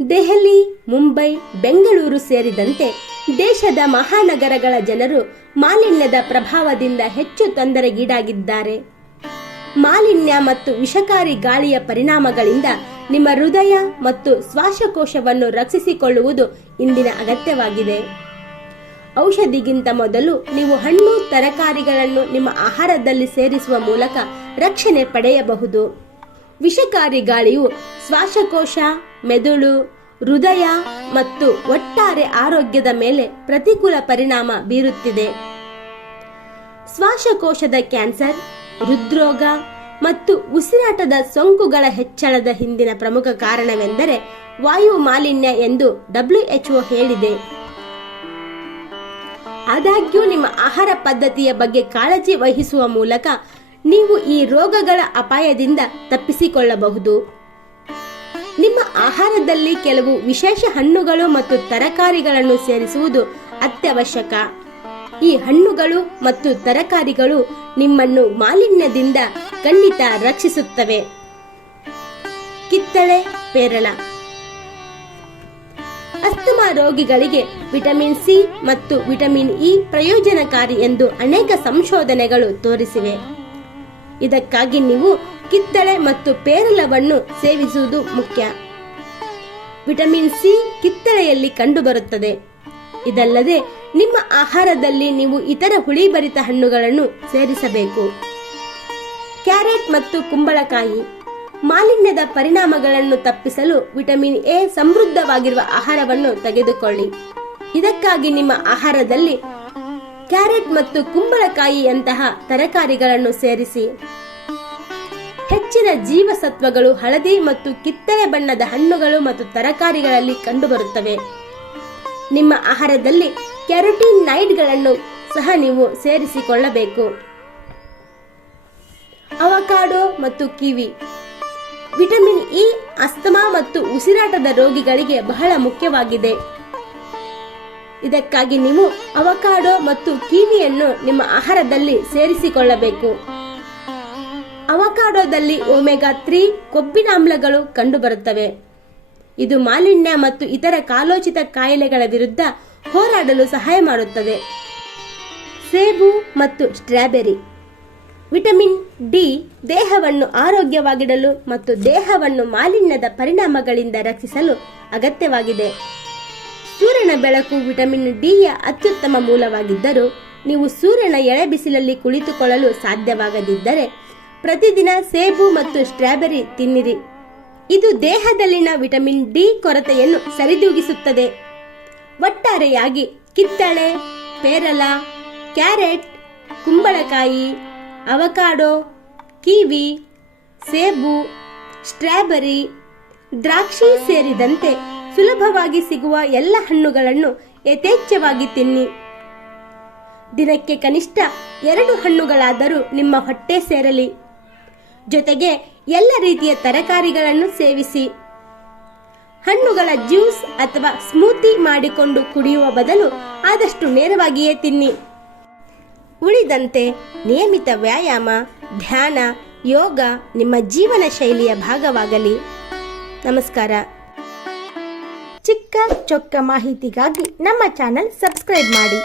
ದೆಹಲಿ, ಮುಂಬೈ, ಬೆಂಗಳೂರು ಸೇರಿದಂತೆ ದೇಶದ ಮಹಾನಗರಗಳ ಜನರು ಮಾಲಿನ್ಯದ ಪ್ರಭಾವದಿಂದ ಹೆಚ್ಚು ತೊಂದರೆಗೀಡಾಗಿದ್ದಾರೆ. ಮಾಲಿನ್ಯ ಮತ್ತು ವಿಷಕಾರಿ ಗಾಳಿಯ ಪರಿಣಾಮಗಳಿಂದ ನಿಮ್ಮ ಹೃದಯ ಮತ್ತು ಶ್ವಾಸಕೋಶವನ್ನು ರಕ್ಷಿಸಿಕೊಳ್ಳುವುದು ಇಂದಿನ ಅಗತ್ಯವಾಗಿದೆ. ಔಷಧಿಗಿಂತ ಮೊದಲು ನೀವು ಹಣ್ಣು, ತರಕಾರಿಗಳನ್ನು ನಿಮ್ಮ ಆಹಾರದಲ್ಲಿ ಸೇರಿಸುವ ಮೂಲಕ ರಕ್ಷಣೆ ಪಡೆಯಬಹುದು. ವಿಷಕಾರಿ ಗಾಳಿಯು ಶ್ವಾಸಕೋಶ, ಮೆದುಳು, ಹೃದಯ ಮತ್ತು ಒಟ್ಟಾರೆ ಆರೋಗ್ಯದ ಮೇಲೆ ಪ್ರತಿಕೂಲ ಪರಿಣಾಮ ಬೀರುತ್ತಿದೆ. ಶ್ವಾಸಕೋಶದ ಕ್ಯಾನ್ಸರ್, ಹೃದ್ರೋಗ ಮತ್ತು ಉಸಿರಾಟದ ಸೋಂಕುಗಳ ಹೆಚ್ಚಳದ ಹಿಂದಿನ ಪ್ರಮುಖ ಕಾರಣವೆಂದರೆ ವಾಯು ಮಾಲಿನ್ಯ ಎಂದು ಡಬ್ಲ್ಯುಎಚ್ಒ ಹೇಳಿದೆ. ಆದಾಗ್ಯೂ ನಿಮ್ಮ ಆಹಾರ ಪದ್ಧತಿಯ ಬಗ್ಗೆ ಕಾಳಜಿ ವಹಿಸುವ ಮೂಲಕ ನೀವು ಈ ರೋಗಗಳ ಅಪಾಯದಿಂದ ತಪ್ಪಿಸಿಕೊಳ್ಳಬಹುದು. ನಿಮ್ಮ ಆಹಾರದಲ್ಲಿ ಕೆಲವು ವಿಶೇಷ ಹಣ್ಣುಗಳು ಮತ್ತು ತರಕಾರಿಗಳನ್ನು ಸೇರಿಸುವುದು ಅತ್ಯವಶ್ಯಕ. ಈ ಹಣ್ಣುಗಳು ಮತ್ತು ತರಕಾರಿಗಳು ನಿಮ್ಮನ್ನು ಮಾಲಿನ್ಯದಿಂದ ಖಂಡಿತ ರಕ್ಷಿಸುತ್ತವೆ. ಕಿತ್ತಳೆ ಪೇರಳ. ಅಸ್ತಮಾ ರೋಗಿಗಳಿಗೆ ವಿಟಮಿನ್ ಸಿ ಮತ್ತು ವಿಟಮಿನ್ ಇ ಪ್ರಯೋಜನಕಾರಿ ಎಂದು ಅನೇಕ ಸಂಶೋಧನೆಗಳು ತೋರಿಸಿವೆ. ಇದಕ್ಕಾಗಿ ನೀವು ಕಿತ್ತಳೆ ಮತ್ತು ಪೇರಲವನ್ನು ಸೇವಿಸುವುದು ಮುಖ್ಯ. ವಿಟಮಿನ್ ಸಿ ಕಿತ್ತಳೆಯಲ್ಲಿ ಕಂಡುಬರುತ್ತದೆ. ಇದಲ್ಲದೆ ನಿಮ್ಮ ಆಹಾರದಲ್ಲಿ ನೀವು ಇತರ ಹುಳಿಭರಿತ ಹಣ್ಣುಗಳನ್ನು ಸೇರಿಸಬೇಕು. ಕ್ಯಾರೆಟ್ ಮತ್ತು ಕುಂಬಳಕಾಯಿ ಮಾಲಿನ್ಯದ ಪರಿಣಾಮಗಳನ್ನು ತಪ್ಪಿಸಲು ವಿಟಮಿನ್ ಎ ಸಮೃದ್ಧವಾಗಿರುವ ಆಹಾರವನ್ನು ತೆಗೆದುಕೊಳ್ಳಿ. ಇದಕ್ಕಾಗಿ ನಿಮ್ಮ ಆಹಾರದಲ್ಲಿ ಕ್ಯಾರೆಟ್ ಮತ್ತು ಕುಂಬಳಕಾಯಿಯಂತಹ ತರಕಾರಿಗಳನ್ನು ಸೇರಿಸಿ. ಹೆಚ್ಚಿನ ಜೀವಸತ್ವಗಳು ಹಳದಿ ಮತ್ತು ಕಿತ್ತಳೆ ಬಣ್ಣದ ಹಣ್ಣುಗಳು ಮತ್ತು ತರಕಾರಿಗಳಲ್ಲಿ ಕಂಡುಬರುತ್ತವೆ. ನಿಮ್ಮ ಆಹಾರದಲ್ಲಿ ಕ್ಯಾರೋಟಿನ್ ನೈಟ್ಗಳನ್ನು ಸಹ ನೀವು ಸೇರಿಸಿಕೊಳ್ಳಬೇಕು. ಅವಕಾಡೋ ಮತ್ತು ಕಿವಿ. ವಿಟಮಿನ್ ಇ, ಅಸ್ತಮಾ ಮತ್ತು ಉಸಿರಾಟದ ರೋಗಿಗಳಿಗೆ ಬಹಳ ಮುಖ್ಯವಾಗಿದೆ. ಇದಕ್ಕಾಗಿ ನೀವು ಅವಕಾಡೋ ಮತ್ತು ಕಿವಿಯನ್ನು ನಿಮ್ಮ ಆಹಾರದಲ್ಲಿ ಸೇರಿಸಿಕೊಳ್ಳಬೇಕು. ಅವಕಾಡೋದಲ್ಲಿ ಒಮೆಗಾ ತ್ರೀ ಕೊಬ್ಬಿನ ಆಮ್ಲಗಳು ಕಂಡುಬರುತ್ತವೆ. ಇದು ಮಾಲಿನ್ಯ ಮತ್ತು ಇತರ ಕಾಲೋಚಿತ ಕಾಯಿಲೆಗಳ ವಿರುದ್ಧ ಹೋರಾಡಲು ಸಹಾಯ ಮಾಡುತ್ತದೆ. ಸೇಬು ಮತ್ತು ಸ್ಟ್ರಾಬೆರಿ. ವಿಟಮಿನ್ ಡಿ ದೇಹವನ್ನು ಆರೋಗ್ಯವಾಗಿಡಲು ಮತ್ತು ದೇಹವನ್ನು ಮಾಲಿನ್ಯದ ಪರಿಣಾಮಗಳಿಂದ ರಕ್ಷಿಸಲು ಅಗತ್ಯವಾಗಿದೆ. ಸೂರ್ಯನ ಬೆಳಕು ವಿಟಮಿನ್ ಡಿಯ ಅತ್ಯುತ್ತಮ ಮೂಲವಾಗಿದ್ದರೂ ನೀವು ಸೂರ್ಯನ ಎಳೆಬಿಸಿಲಲ್ಲಿ ಕುಳಿತುಕೊಳ್ಳಲು ಸಾಧ್ಯವಾಗದಿದ್ದರೆ ಪ್ರತಿದಿನ ಸೇಬು ಮತ್ತು ಸ್ಟ್ರಾಬೆರಿ ತಿನ್ನಿರಿ. ಇದು ದೇಹದಲ್ಲಿನ ವಿಟಮಿನ್ ಡಿ ಕೊರತೆಯನ್ನು ಸರಿದೂಗಿಸುತ್ತದೆ. ಒಟ್ಟಾರೆಯಾಗಿ ಕಿತ್ತಳೆ, ಪೇರಲ, ಕ್ಯಾರೆಟ್, ಕುಂಬಳಕಾಯಿ, ಅವಕಾಡೋ, ಕಿವಿ, ಸೇಬು, ಸ್ಟ್ರಾಬೆರಿ, ದ್ರಾಕ್ಷಿ ಸೇರಿದಂತೆ ಸುಲಭವಾಗಿ ಸಿಗುವ ಎಲ್ಲ ಹಣ್ಣುಗಳನ್ನು ಯಥೇಚ್ಛವಾಗಿ ತಿನ್ನಿ. ದಿನಕ್ಕೆ ಕನಿಷ್ಠ ಎರಡು ಹಣ್ಣುಗಳಾದರೂ ನಿಮ್ಮ ಹೊಟ್ಟೆ ಸೇರಲಿ. ಜೊತೆಗೆ ಎಲ್ಲ ರೀತಿಯ ತರಕಾರಿಗಳನ್ನು ಸೇವಿಸಿ. ಹಣ್ಣುಗಳ ಜ್ಯೂಸ್ ಅಥವಾ ಸ್ಮೂತಿ ಮಾಡಿಕೊಂಡು ಕುಡಿಯುವ ಬದಲು ಆದಷ್ಟು ನೇರವಾಗಿಯೇ ತಿನ್ನಿ. ಉಳಿದಂತೆ ನಿಯಮಿತ ವ್ಯಾಯಾಮ, ಧ್ಯಾನ, ಯೋಗ ನಿಮ್ಮ ಜೀವನ ಶೈಲಿಯ ಭಾಗವಾಗಲಿ. ನಮಸ್ಕಾರ. ಚಿಕ್ಕ ಚೊಕ್ಕ ಮಾಹಿತಿಗಾಗಿ ನಮ್ಮ ಚಾನಲ್ ಸಬ್ಸ್ಕ್ರೈಬ್ ಮಾಡಿ.